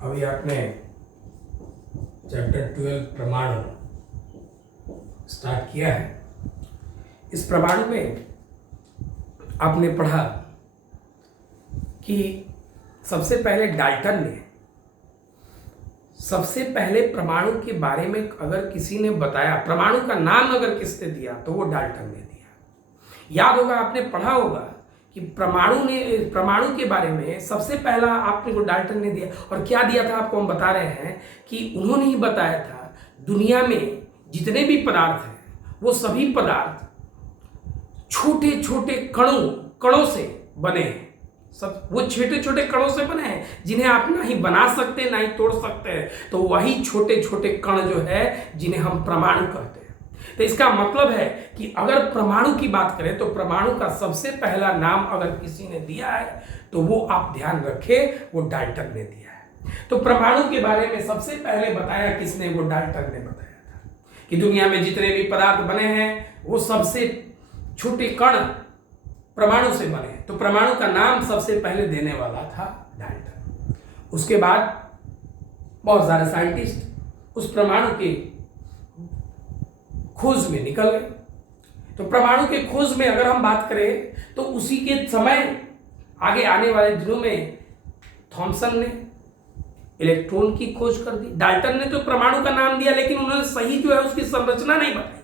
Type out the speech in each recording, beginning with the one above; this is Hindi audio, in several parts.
अभी आपने चैप्टर 12 परमाणु स्टार्ट किया है। इस परमाणु में आपने पढ़ा कि सबसे पहले डाल्टन ने सबसे पहले परमाणु के बारे में अगर किसी ने बताया, परमाणु का नाम अगर किसने दिया तो वो डाल्टन ने दिया। याद होगा, आपने पढ़ा होगा कि परमाणु के बारे में सबसे पहला आपने को डाल्टन ने दिया। और क्या दिया था आपको हम बता रहे हैं कि उन्होंने ही बताया था दुनिया में जितने भी पदार्थ हैं वो सभी पदार्थ छोटे छोटे कणों से बने हैं। सब वो छोटे छोटे कणों से बने हैं जिन्हें आप ना ही बना सकते हैं ना ही तोड़ सकते हैं। तो वही छोटे छोटे कण जो है जिन्हें हम परमाणु कहते हैं। तो इसका मतलब है कि अगर परमाणु की बात करें तो परमाणु का सबसे पहला नाम अगर किसी ने दिया है तो वो आप ध्यान रखें, वो डाल्टन ने दिया है। तो परमाणु के बारे में सबसे पहले बताया किसने? वो डाल्टन ने बताया था कि दुनिया में जितने भी पदार्थ बने हैं वो सबसे छोटे कण परमाणु से बने। तो परमाणु का नाम सबसे पहले देने वाला था डाल्टन। उसके बाद बहुत सारे साइंटिस्ट उस परमाणु के खोज में निकल गए। तो परमाणु के खोज में अगर हम बात करें तो उसी के समय आगे आने वाले दिनों में थॉमसन ने इलेक्ट्रॉन की खोज कर दी। डाल्टन ने तो परमाणु का नाम दिया लेकिन उन्होंने सही जो है उसकी संरचना नहीं बताई।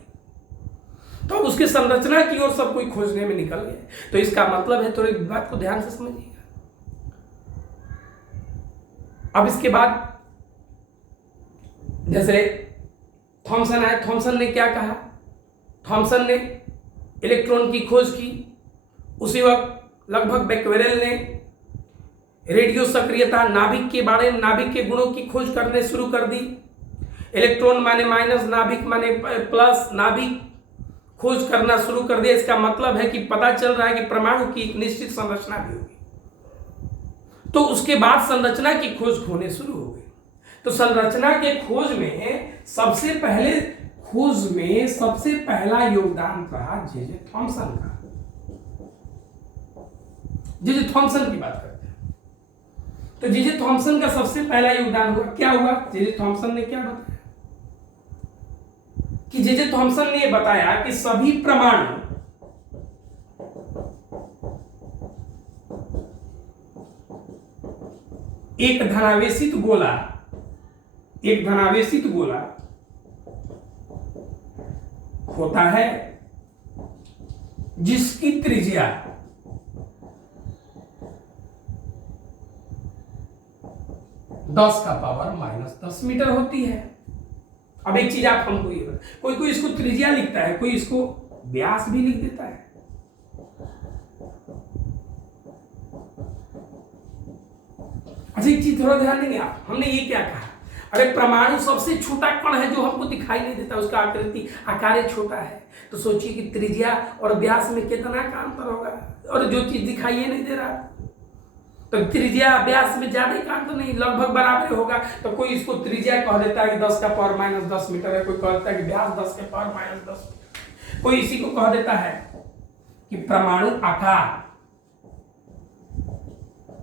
तो अब उसकी संरचना की ओर सब कोई खोजने में निकल गए। तो इसका मतलब है, थोड़ी बात को ध्यान से समझिएगा। अब इसके बाद जैसे थॉमसन आए, थॉमसन ने क्या कहा? थॉमसन ने इलेक्ट्रॉन की खोज की। उसी वक्त लगभग बेक्वेरेल ने रेडियो सक्रियता, नाभिक के बारे में, नाभिक के गुणों की खोज करने शुरू कर दी। इलेक्ट्रॉन माने माइनस, नाभिक माने प्लस, नाभिक खोज करना शुरू कर दिया। इसका मतलब है कि पता चल रहा है कि परमाणु की एक निश्चित संरचना भी होगी। तो उसके बाद संरचना की खोज होने शुरू हो गई। तो संरचना के खोज में सबसे पहला योगदान रहा जे थॉमसन का। जे थॉमसन की बात करते हैं तो जे थॉमसन का सबसे पहला योगदान हुआ। क्या हुआ? जे थॉमसन ने क्या बताया कि जे थॉमसन ने यह बताया कि सभी परमाणु एक धनावेशित गोला होता है जिसकी त्रिज्या (10⁻⁻10 मीटर होती है। अब एक चीज आप हमको ये बताएं, कोई इसको त्रिज्या लिखता है, कोई इसको व्यास भी लिख देता है। अच्छा, एक चीज थोड़ा ध्यान देंगे आप। हमने ये क्या कहा? अरे परमाणु सबसे छोटा कण है जो हमको दिखाई नहीं देता, उसका आकार छोटा है। तो सोचिए कि त्रिज्या और व्यास में कितना का अंतर होगा। और जो चीज दिखाई नहीं दे रहा तो त्रिज्या व्यास में ज्यादा का अंतर नहीं, लगभग बराबर होगा। तो कोई इसको त्रिज्या कह देता है कि 10⁻⁻10 मीटर है, कोई कहता है कि व्यास 10⁻⁻10 मीटर, कोई इसी को कह देता है कि परमाणु आकार,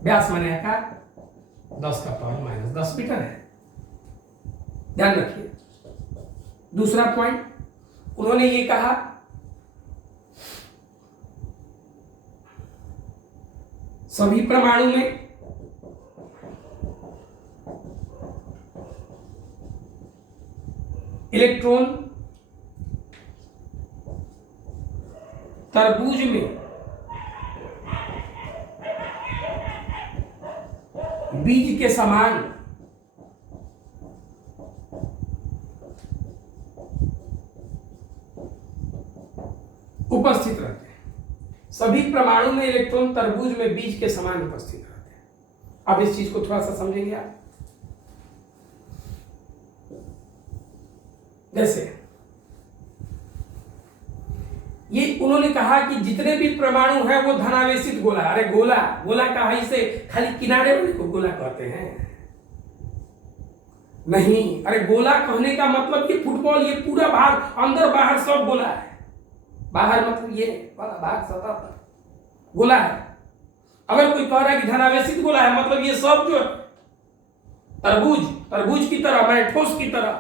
व्यास माने आकार 10⁻⁻10 मीटर है। ध्यान रखिए। दूसरा पॉइंट उन्होंने ये कहा सभी परमाणु में इलेक्ट्रॉन तरबूज में बीज के समान उपस्थित रहते हैं। सभी परमाणु में इलेक्ट्रॉन तरबूज में बीज के समान उपस्थित रहते हैं। अब इस चीज को थोड़ा सा समझेंगे आप। जैसे ये उन्होंने कहा कि जितने भी परमाणु हैं वो धनावेशित गोला। अरे गोला का ही से खाली किनारे वाले को गोला कहते हैं? नहीं, अरे गोला कहने का मतलब ये फुटबॉल, ये पूरा भाग अंदर बाहर सब गोला है। बाहर मतलब ये वाला भाग सतह पर गोला है। अगर कोई कह रहा है कि धनावेशित गोला है, मतलब ये सब जो तरबूज की तरह, मैंने ठोस की तरह,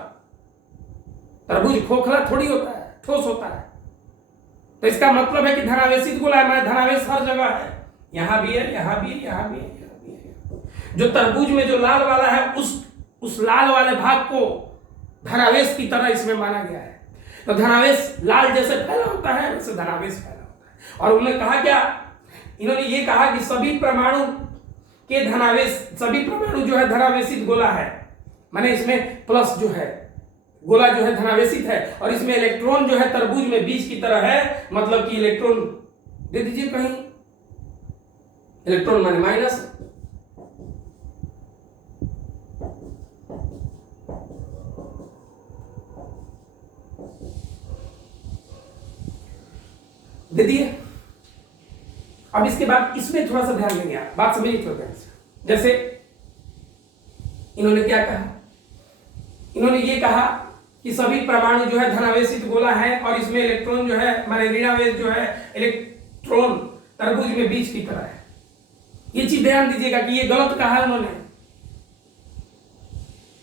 तरबूज खोखला थोड़ी होता है, ठोस होता है। तो इसका मतलब है कि धनावेशित गोला है, मैंने धनावेश हर जगह है, यहां भी है, यहां भी है, यहां भी है, यहां भी है। जो तरबूज में जो लाल वाला है, उस लाल वाले भाग को धनावेश की तरह इसमें माना गया है। तो धनावेश लाल जैसे फैला होता है, वैसे धनावेश फैला होता है। और उन्होंने कहा क्या, इन्होंने ये कहा कि सभी परमाणु के धनावेश, सभी परमाणु जो है धनावेशित गोला है, माने इसमें प्लस जो है गोला जो है धनावेशित है, और इसमें इलेक्ट्रॉन जो है तरबूज में बीज की तरह है, मतलब कि इलेक्ट्रॉन दे दीजिए कहीं, इलेक्ट्रॉन माने माइनस, दे दिए। अब इसके बाद इसमें थोड़ा सा ध्यान देंगे आप, बात समझिए थोड़ा ध्यान से। जैसे इन्होंने क्या कहा, इन्होंने ये कहा कि सभी परमाणु जो है धनावेशित गोला है, और इसमें इलेक्ट्रॉन जो है माने ऋणावेश जो है इलेक्ट्रॉन तरबूज में बीज की तरह है। ये चीज ध्यान दीजिएगा कि ये गलत कहा है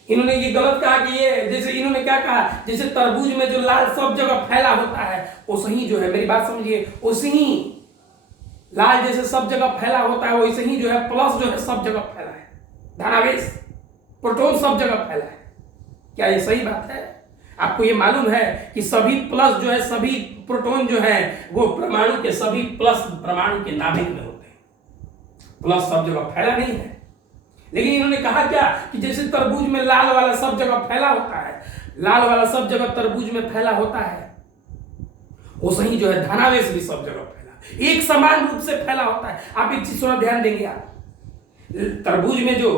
इन्होंने ये गलत कहा कि ये, जैसे इन्होंने क्या कहा, जैसे तरबूज में जो लाल सब जगह फैला होता है, वैसे ही जो है, मेरी बात समझिए, वैसे ही लाल जैसे सब जगह फैला होता है, वैसे ही जो है प्लस जो है सब जगह फैला है, धनावेश प्रोटॉन सब जगह फैला है। क्या ये सही बात है? आपको ये मालूम है कि सभी प्लस जो है, सभी प्रोटॉन जो है वो परमाणु के, सभी प्लस परमाणु के नाभिक में होते हैं, प्लस सब जगह फैला नहीं है। लेकिन इन्होंने कहा क्या कि जैसे तरबूज में लाल वाला सब जगह फैला होता है, लाल वाला सब जगह तरबूज में फैला होता है, वो सही जो है धनावेश भी सब जगह फैला, एक समान रूप से फैला होता है। आप एक चीज थोड़ा ध्यान देंगे, आप तरबूज में जो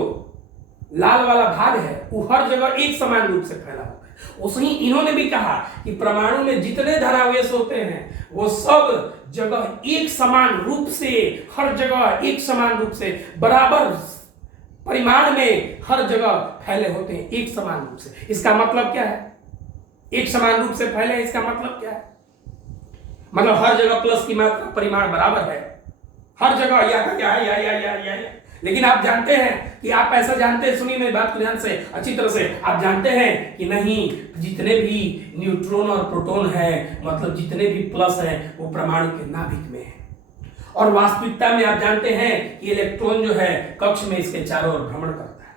लाल वाला भाग है वो हर जगह एक समान रूप से फैला होता है। वैसे ही इन्होंने भी कहा कि परमाणु में जितने धनावेश होते हैं वो सब जगह एक समान रूप से, हर जगह एक समान रूप से, बराबर परिमाण में हर जगह फैले होते हैं, एक समान रूप से। इसका मतलब क्या है? एक समान रूप से फैले, इसका मतलब क्या है? मतलब हर जगह प्लस की मात्रा परिमाण बराबर है, हर जगह या। लेकिन आप जानते हैं कि आप ऐसा जानते हैं, सुनिए मेरी बात को ध्यान से, अच्छी तरह से, आप जानते हैं कि नहीं, जितने भी न्यूट्रॉन और प्रोटॉन है, मतलब जितने भी प्लस है, वो परमाणु के नाभिक में है। और वास्तविकता में आप जानते हैं कि इलेक्ट्रॉन जो है कक्ष में इसके चारों ओर भ्रमण करता है।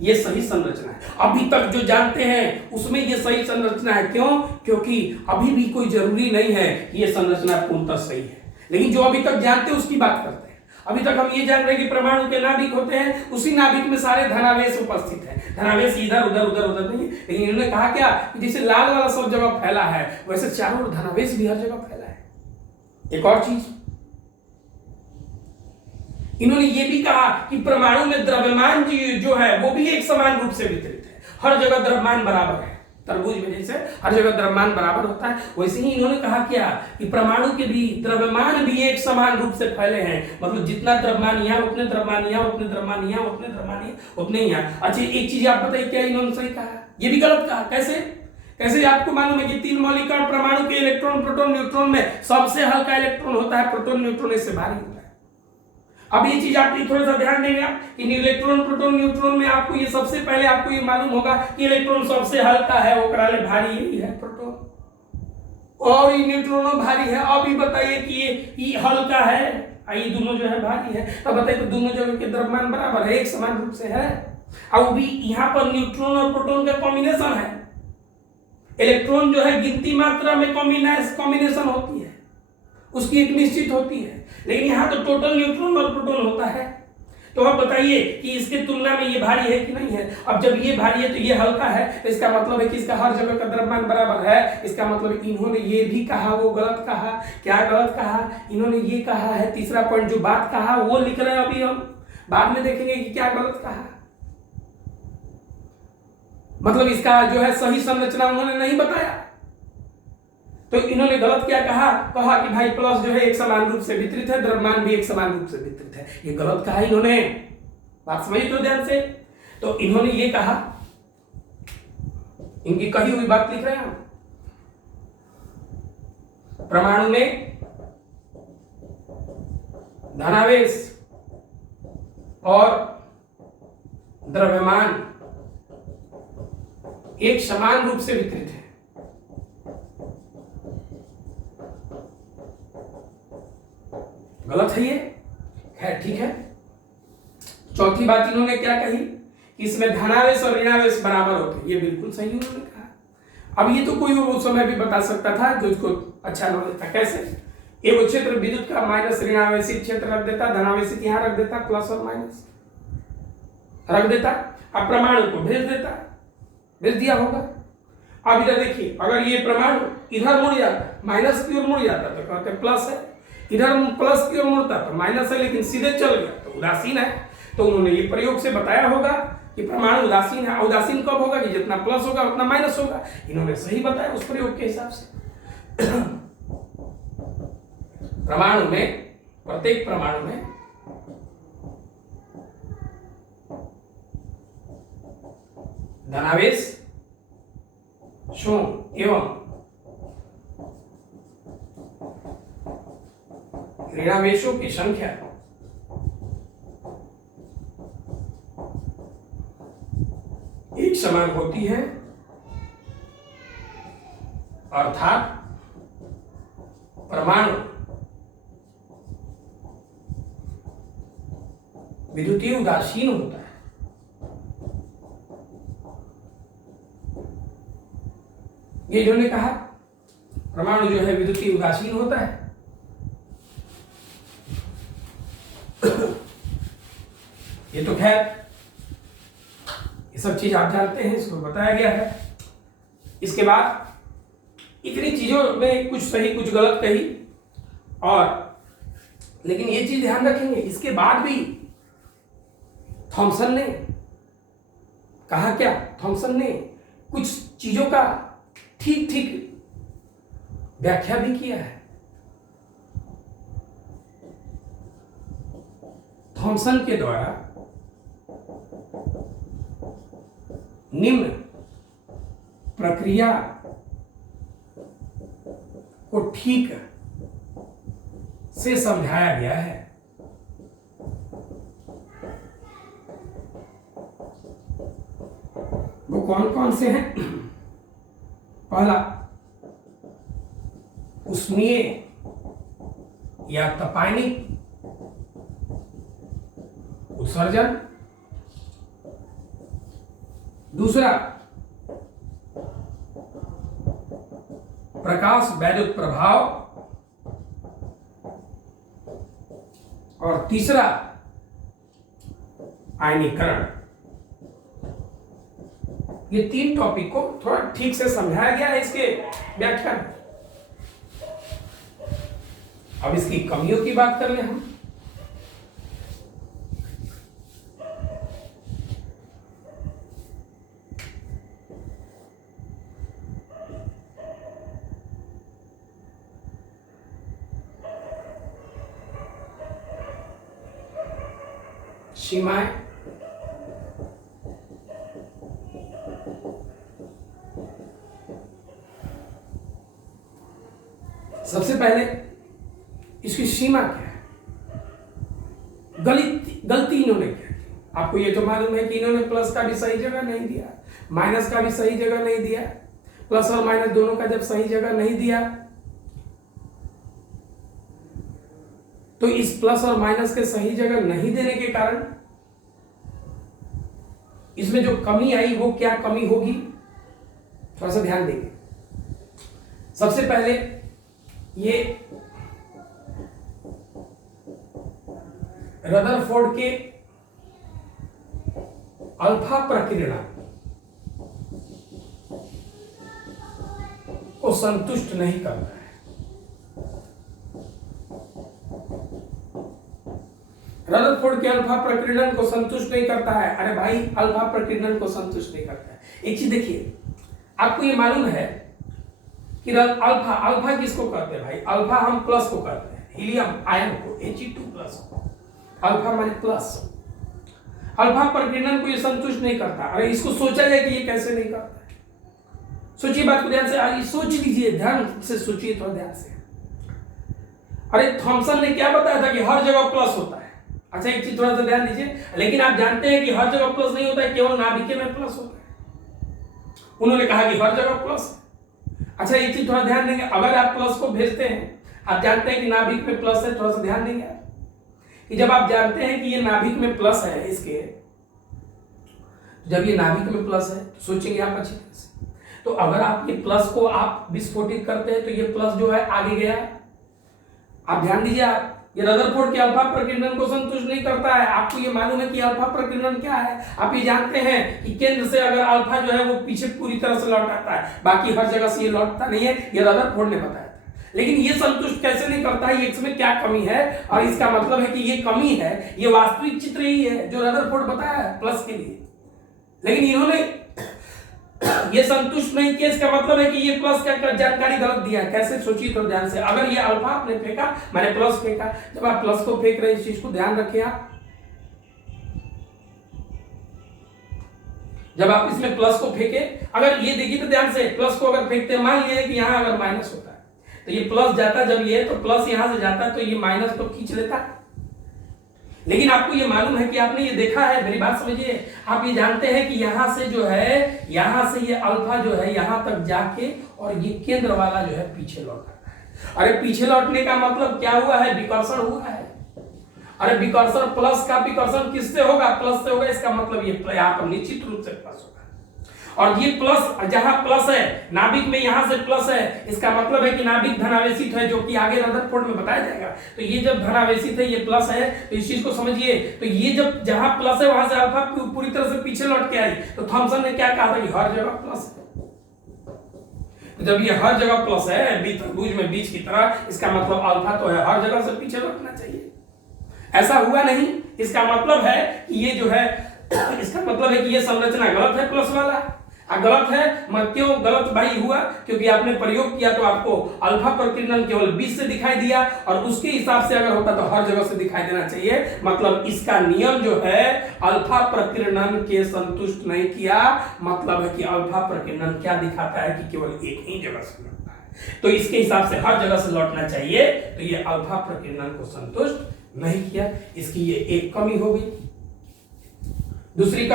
ये सही संरचना है, अभी तक जो जानते हैं उसमें ये सही संरचना है। क्यों? क्योंकि अभी भी कोई जरूरी नहीं है कि ये संरचना पूर्णतः सही है, लेकिन जो अभी तक जानते हैं उसकी बात करते हैं। अभी तक हम ये जान रहे हैं कि परमाणु के नाभिक होते हैं, उसी नाभिक में सारे धनावेश उपस्थित है, धनावेश इधर उधर उधर उधर नहीं है। लेकिन इन्होंने कहा क्या कि जैसे लाल वाला सब जगह फैला है, वैसे चारों ओर धनावेश भी हर जगह फैला है। एक और चीज इन्होंने ये भी कहा कि परमाणु में द्रव्यमान जो है वो भी एक समान रूप से वितरित है, हर जगह द्रव्यमान बराबर है। तरबूज में जैसे हर जगह द्रव्यमान बराबर होता है, वैसे ही इन्होंने कहा क्या कि परमाणु के भी द्रव्यमान भी एक समान रूप से फैले हैं, मतलब जितना द्रव्यमान यहाँ उतने द्रव्यमान यहाँ, उतने द्रव्यमान यहाँ, उतने द्रव्यमान यहाँ, उतने यहाँ। अच्छा एक चीज आप बताइए, क्या इन्होंने सही कहा? ये भी गलत कहा। कैसे आपको मालूम है कि तीन मौलिक कण परमाणु के इलेक्ट्रॉन, प्रोटॉन, न्यूट्रॉन में सबसे हल्का इलेक्ट्रॉन होता है, प्रोटॉन न्यूट्रॉन इससे भारी होता है। अब ये चीज आप थोड़ा सा ध्यान देंगे आप कि इलेक्ट्रॉन, प्रोटॉन, न्यूट्रॉन में आपको ये सबसे पहले आपको ये मालूम होगा कि इलेक्ट्रॉन सबसे हल्का है, वो कराले भारी ही है प्रोटॉन, और ये न्यूट्रॉन भारी है। अब ये बताइए कि ये हल्का है, ये दोनों जो है भारी है, तब बताइए तो दोनों जगह के द्रव्यमान बराबर है, एक समान रूप से है। और भी यहाँ पर न्यूट्रॉन और प्रोटॉन का कॉम्बिनेशन है, इलेक्ट्रॉन जो है गिनती मात्रा में कॉम्बिनेशन होती है, उसकी एक निश्चित होती है, लेकिन यहाँ तो टोटल न्यूट्रॉन और प्रोटॉन होता है। तो अब बताइए कि इसके तुलना में ये भारी है कि नहीं है? अब जब ये भारी है तो ये हल्का है, इसका मतलब है कि इसका हर जगह का द्रव्यमान बराबर है। इसका मतलब इन्होंने ये भी कहा, वो गलत कहा। क्या गलत कहा? इन्होंने ये कहा है, तीसरा पॉइंट जो बात कहा वो लिख रहे हैं, अभी हम बाद में देखेंगे कि क्या गलत कहा। मतलब इसका जो है सही संरचना उन्होंने नहीं बताया, तो इन्होंने गलत क्या कहा कि भाई प्लस जो है एक समान रूप से वितरित है, द्रव्यमान भी एक समान रूप से वितरित है। ये गलत कहा इन्होंने, बात समझिए तो ध्यान से। तो इन्होंने ये कहा, इनकी कही हुई बात लिख रहे हैं हम, परमाणु में धनावेश और द्रव्यमान एक समान रूप से वितरित है। गलत है ये, खैर ठीक है। चौथी बात इन्होंने क्या कही कि इसमें धनावेश और ऋणावेश बराबर होते हैं, ये बिल्कुल सही उन्होंने कहा। अब ये तो कोई वो समय भी बता सकता था जो इसको अच्छा नॉलेज था। कैसे? एक क्षेत्र विद्युत का माइनस ऋणावेशी क्षेत्र रख देता, धनावेशी यहां रख देता, प्लस और माइनस रख देता, अब परमाणु को भेज देता, भेज दिया होगा। अब इधर देखिए, अगर ये परमाणु इधर मुड़ जाता, माइनस की ओर मुड़ जाता तो कहते प्लस है, इधर प्लस की ओर मुड़ता तो माइनस है, लेकिन सीधे चल गया तो उदासीन है। तो उन्होंने ये प्रयोग से बताया होगा कि परमाणु उदासीन है। उदासीन कब होगा? कि जितना प्लस होगा उतना माइनस होगा। इन्होंने सही बताया उस प्रयोग के हिसाब से। परमाणु में, प्रत्येक परमाणु में धनावेश शून्य एवं ऋणावेशों की संख्या एक समान होती है, अर्थात परमाणु विद्युतीय उदासीन होता है। ये जो ने कहा परमाणु जो है विद्युतीय उदासीन होता है। ये तो खैर ये सब चीज आप जानते हैं, इसको बताया गया है। इसके बाद इतनी चीजों में कुछ सही कुछ गलत कही, और लेकिन ये चीज ध्यान रखेंगे, इसके बाद भी थॉमसन ने कहा क्या? थॉमसन ने कुछ चीजों का ठीक ठीक व्याख्या भी किया है। थॉमसन के द्वारा निम्न प्रक्रिया को ठीक से समझाया गया है। वो कौन कौन से हैं? पहला, उष्मीय या तपायनिक उत्सर्जन। दूसरा, प्रकाश वैद्युत प्रभाव। और तीसरा, आयनीकरण। ये तीन टॉपिक को थोड़ा ठीक से समझाया गया है इसके व्याख्यान। अब इसकी कमियों की बात कर ले हम। सीमाएं, सबसे पहले इसकी सीमा क्या है? गलती इन्होंने क्या की? आपको ये तो मालूम है कि इन्होंने प्लस का भी सही जगह नहीं दिया, माइनस का भी सही जगह नहीं दिया। प्लस और माइनस दोनों का जब सही जगह नहीं दिया तो इस प्लस और माइनस के सही जगह नहीं देने के कारण इसमें जो कमी आई वो क्या कमी होगी, थोड़ा सा ध्यान देंगे। सबसे पहले ये रदरफोर्ड के अल्फा प्रकीर्णन को संतुष्ट नहीं करता है। रदरफोर्ड के अल्फा प्रकीर्णन को संतुष्ट नहीं करता है। अरे भाई, अल्फा प्रकीर्णन को संतुष्ट नहीं करता है। एक चीज देखिए, आपको ये मालूम है कि अल्फा किसको कहते हैं भाई? अल्फा हम प्लस को कहते हैं, हीलियम आयन को, He2+ को। अल्फा माने प्लस। अल्फा प्रकीर्णन को ये संतुष्ट नहीं करता। अरे इसको सोचा जाए कि ये कैसे नहीं करता है। सोचिए बात को ध्यान से, आइए सोच लीजिए, ध्यान से सोचिए थोड़ा ध्यान से। अरे थॉमसन ने क्या बताया था कि हर जगह प्लस होता है, अच्छा एक चीज थोड़ा सा ध्यान दीजिए, लेकिन आप जानते हैं कि हर जगह प्लस नहीं होता है, केवल नाभिक में प्लस होता है। उन्होंने कहा कि हर जगह प्लस है। अच्छा एक चीज थोड़ा ध्यान देंगे, अगर आप प्लस को भेजते हैं, आप जानते हैं कि नाभिक में प्लस है, थोड़ा सा ध्यान देंगे कि जब आप जानते हैं कि ये नाभिक में प्लस है, इसके जब ये नाभिक में प्लस है तो सोचेंगे आप अच्छी तरह से, तो अगर आप ये प्लस को आप विस्फोटित करते हैं तो ये प्लस जो है आगे गया। आप ध्यान दीजिए, आप ये रदरफोर्ड के अल्फा प्रकीर्णन को संतुष्ट नहीं करता है। आपको ये मालूम है कि अल्फा प्रकीर्णन क्या है, आप ये जानते हैं कि केंद्र से अगर अल्फा जो है वो पीछे पूरी तरह से लौट आता है, बाकी हर जगह से ये लौटता नहीं है, ये रदरफोर्ड ने बताया था। लेकिन ये संतुष्ट कैसे नहीं करता है, इसमें क्या कमी है, और इसका मतलब है कि ये कमी है, ये वास्तविक चित्र ही है जो रदरफोर्ड बताया है प्लस के लिए। लेकिन इन्होंने ये संतुष्ट नहीं किया, इसका मतलब है कि ये प्लस का जानकारी गलत दिया है। कैसे, सोचिए तो ध्यान से। अगर ये अल्फा आपने फेंका, मैंने प्लस फेंका, जब आप प्लस को फेंक रहे हैं, इस चीज को ध्यान रखिए आप, जब आप इसमें प्लस को फेंके, अगर ये देखिए तो ध्यान से, प्लस को अगर फेंकते हैं, मान लिया कि यहां अगर माइनस होता है तो ये प्लस जाता है, जब ये तो प्लस यहां से जाता है तो ये माइनस तो खींच लेता है। लेकिन आपको ये मालूम है कि आपने ये देखा है, मेरी बात समझिए, आप ये जानते हैं कि यहां से जो है, यहां से ये अल्फा जो है यहां तक जाके और ये केंद्र वाला जो है पीछे लौट आता है। अरे पीछे लौटने का मतलब क्या हुआ है, विकर्षण हुआ है। अरे विकर्षण, प्लस का विकर्षण किससे होगा, प्लस से होगा। इसका मतलब ये यहाँ पर निश्चित रूप से प्लस होगा। और ये प्लस, जहां प्लस है नाभिक में, यहां से प्लस है, इसका मतलब है कि नाभिक धनावेशित है, जो कि आगे रदरफोर्ड में बताया जाएगा। तो ये जब धनावेशित है, ये प्लस है, तो इस चीज को समझिए। तो ये जब जहां प्लस है वहां से अल्फा पूरी तरह से पीछे लौट के आई, तो थॉमसन ने क्या कहा था कि हर जगह प्लस है। तो जब ये हर जगह प्लस है, बीज में बीज की तरह, इसका मतलब अल्फा तो है, हर जगह से पीछे लौटना चाहिए। ऐसा हुआ नहीं, इसका मतलब है कि ये जो है, इसका मतलब है कि ये संरचना गलत है, प्लस वाला गलत है। क्यों गलत भाई हुआ, क्योंकि आपने प्रयोग किया तो आपको अल्फा प्रकीर्णन केवल 20 से दिखाई दिया, और उसके हिसाब से अगर होता तो हर जगह से दिखाई देना चाहिए। मतलब इसका नियम जो है अल्फा प्रकीर्णन के संतुष्ट नहीं किया। मतलब है कि अल्फा प्रकीर्णन क्या दिखाता है कि केवल एक ही जगह से लौटता है, तो इसके हिसाब से हर जगह से लौटना चाहिए। तो ये अल्फा प्रकीर्णन को संतुष्ट नहीं किया, इसकी ये एक कमी होगी। दूसरी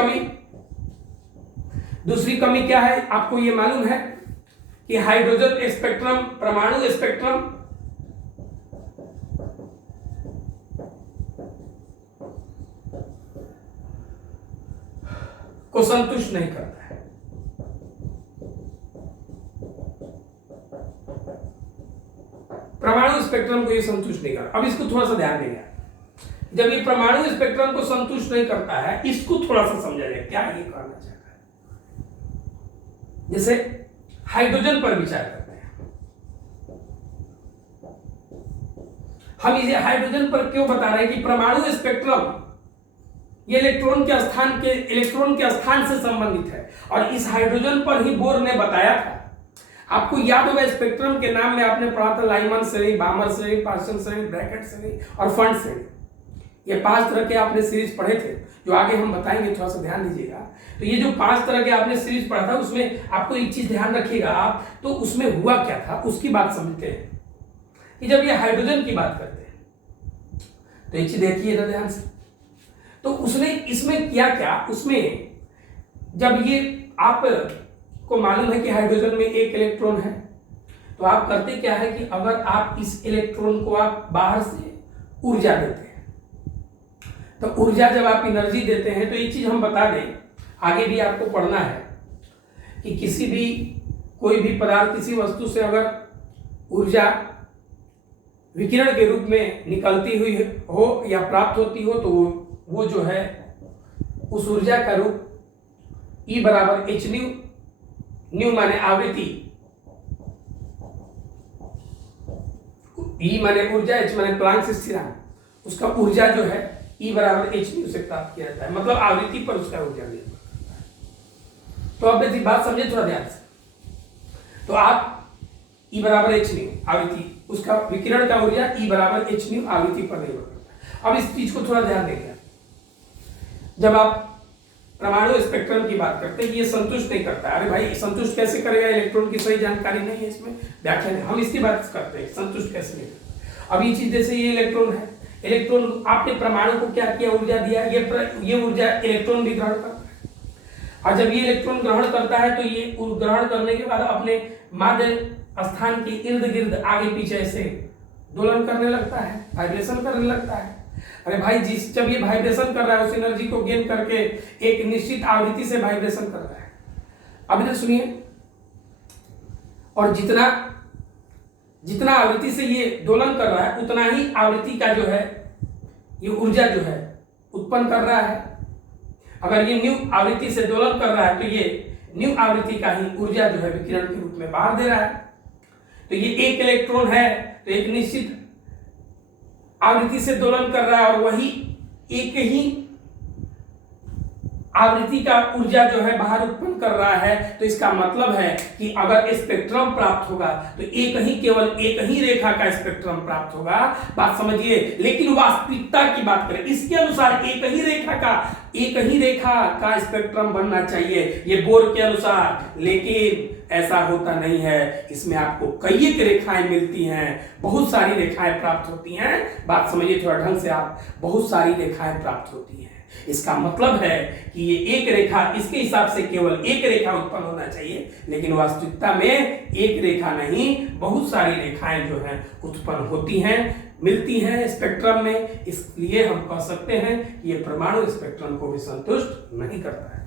कमी क्या है, आपको ये मालूम है कि हाइड्रोजन स्पेक्ट्रम, परमाणु स्पेक्ट्रम को संतुष्ट नहीं करता है। परमाणु स्पेक्ट्रम को ये संतुष्ट नहीं करता। अब इसको थोड़ा सा ध्यान देंगे, जब ये परमाणु स्पेक्ट्रम को संतुष्ट नहीं करता है, इसको थोड़ा सा समझा जाए क्या ये करना चाहता है। जैसे हाइड्रोजन पर विचार करते हैं हम, इसे हाइड्रोजन पर क्यों बता रहे हैं कि परमाणु स्पेक्ट्रम ये इलेक्ट्रॉन के स्थान से संबंधित है, और इस हाइड्रोजन पर ही बोर ने बताया था। आपको याद होगा स्पेक्ट्रम के नाम में आपने पढ़ा था लाइमन श्रेणी, बामर श्रेणी, पार्सन श्रेणी, ब्रैकेट श्रेणी और फंड श्रेणी। ये 5 तरह के आपने सीरीज पढ़े थे, जो आगे हम बताएंगे, थोड़ा सा ध्यान दीजिएगा। तो ये जो 5 तरह के आपने सीरीज पढ़ा था, उसमें आपको एक चीज ध्यान रखिएगा आप, तो उसमें हुआ क्या था उसकी बात समझते हैं कि जब ये हाइड्रोजन की बात करते हैं तो एक चीज देखिए ध्यान से। तो उसने इसमें किया क्या, उसमें जब ये आपको मालूम है कि हाइड्रोजन में एक इलेक्ट्रॉन है, तो आप करते क्या है कि अगर आप इस इलेक्ट्रॉन को आप बाहर से ऊर्जा देते हैं, तो ऊर्जा जब आप एनर्जी देते हैं, तो एक चीज हम बता दें, आगे भी आपको पढ़ना है कि कोई भी पदार्थ, किसी वस्तु से अगर ऊर्जा विकिरण के रूप में निकलती हुई हो या प्राप्त होती हो, तो वो जो है उस ऊर्जा का रूप E बराबर एच न्यू, न्यू माने आवृत्ति, E माने ऊर्जा, H माने प्लांक स्थिरांक, उसका ऊर्जा जो है E बराबर एच न्यू से प्राप्त किया जाता है। मतलब आवृत्ति पर उसका ऊर्जा निर्भर करता है। तो अब देखिए बात समझे थोड़ा ध्यान से। तो आप E बराबर एच न्यू आवृत्ति, उसका विकिरण का ऊर्जा E बराबर एच न्यू आवृत्ति पर निर्भर करता है। अब इस चीज को थोड़ा ध्यान देंगे। जब आप परमाणु स्पेक्ट्रम की बात करते हैं, ये संतुष्ट नहीं करता। अरे भाई संतुष्ट कैसे करेगा, इलेक्ट्रॉन की सही जानकारी नहीं है इसमें, व्याख्या नहीं। हम इसकी बात करते हैं संतुष्ट कैसे नहीं करता। अब ये चीज, जैसे ये इलेक्ट्रॉन है, इलेक्ट्रॉन, आपने परमाणु को क्या किया, ऊर्जा दिया, ये ऊर्जा इलेक्ट्रॉन भी ग्रहण करता है। और जब ये इलेक्ट्रॉन ग्रहण करता है तो ये ग्रहण करने के बाद अपने माध्य स्थान के इर्द गिर्द आगे पीछे से दोलन करने लगता है, वाइब्रेशन करने लगता है। अरे भाई, जब ये वाइब्रेशन कर रहा है उस एनर्जी को गेन करके एक निश्चित आवृत्ति से वाइब्रेशन कर रहा है। अब इधर सुनिए, और जितना आवृत्ति से ये दोलन कर रहा है उतना ही आवृत्ति का जो है ये ऊर्जा जो है उत्पन्न कर रहा है। अगर ये न्यू आवृत्ति से दोलन कर रहा है तो ये न्यू आवृत्ति का ही ऊर्जा जो है विकिरण के रूप में बाहर दे रहा है। तो ये एक इलेक्ट्रॉन है तो एक निश्चित आवृत्ति से दोलन कर रहा है और वही एक ही आवृत्ति का ऊर्जा जो है बाहर उत्पन्न कर रहा है। तो इसका मतलब है कि अगर स्पेक्ट्रम प्राप्त होगा तो केवल एक ही रेखा का स्पेक्ट्रम प्राप्त होगा, बात समझिए। लेकिन वास्तविकता की बात करें, इसके अनुसार एक ही रेखा का स्पेक्ट्रम बनना चाहिए, ये बोर के अनुसार, लेकिन ऐसा होता नहीं है। इसमें आपको कई एक रेखाएं मिलती हैं, बहुत सारी रेखाएं प्राप्त होती हैं। बात समझिए थोड़ा ढंग से, आप बहुत सारी रेखाएं प्राप्त होती हैं। इसका मतलब है कि ये एक रेखा, इसके हिसाब से केवल एक रेखा उत्पन्न होना चाहिए, लेकिन वास्तविकता में एक रेखा नहीं, बहुत सारी रेखाएं जो हैं उत्पन्न होती हैं, मिलती हैं स्पेक्ट्रम में। इसलिए हम कह सकते हैं कि ये परमाणु स्पेक्ट्रम को भी संतुष्ट नहीं करता है।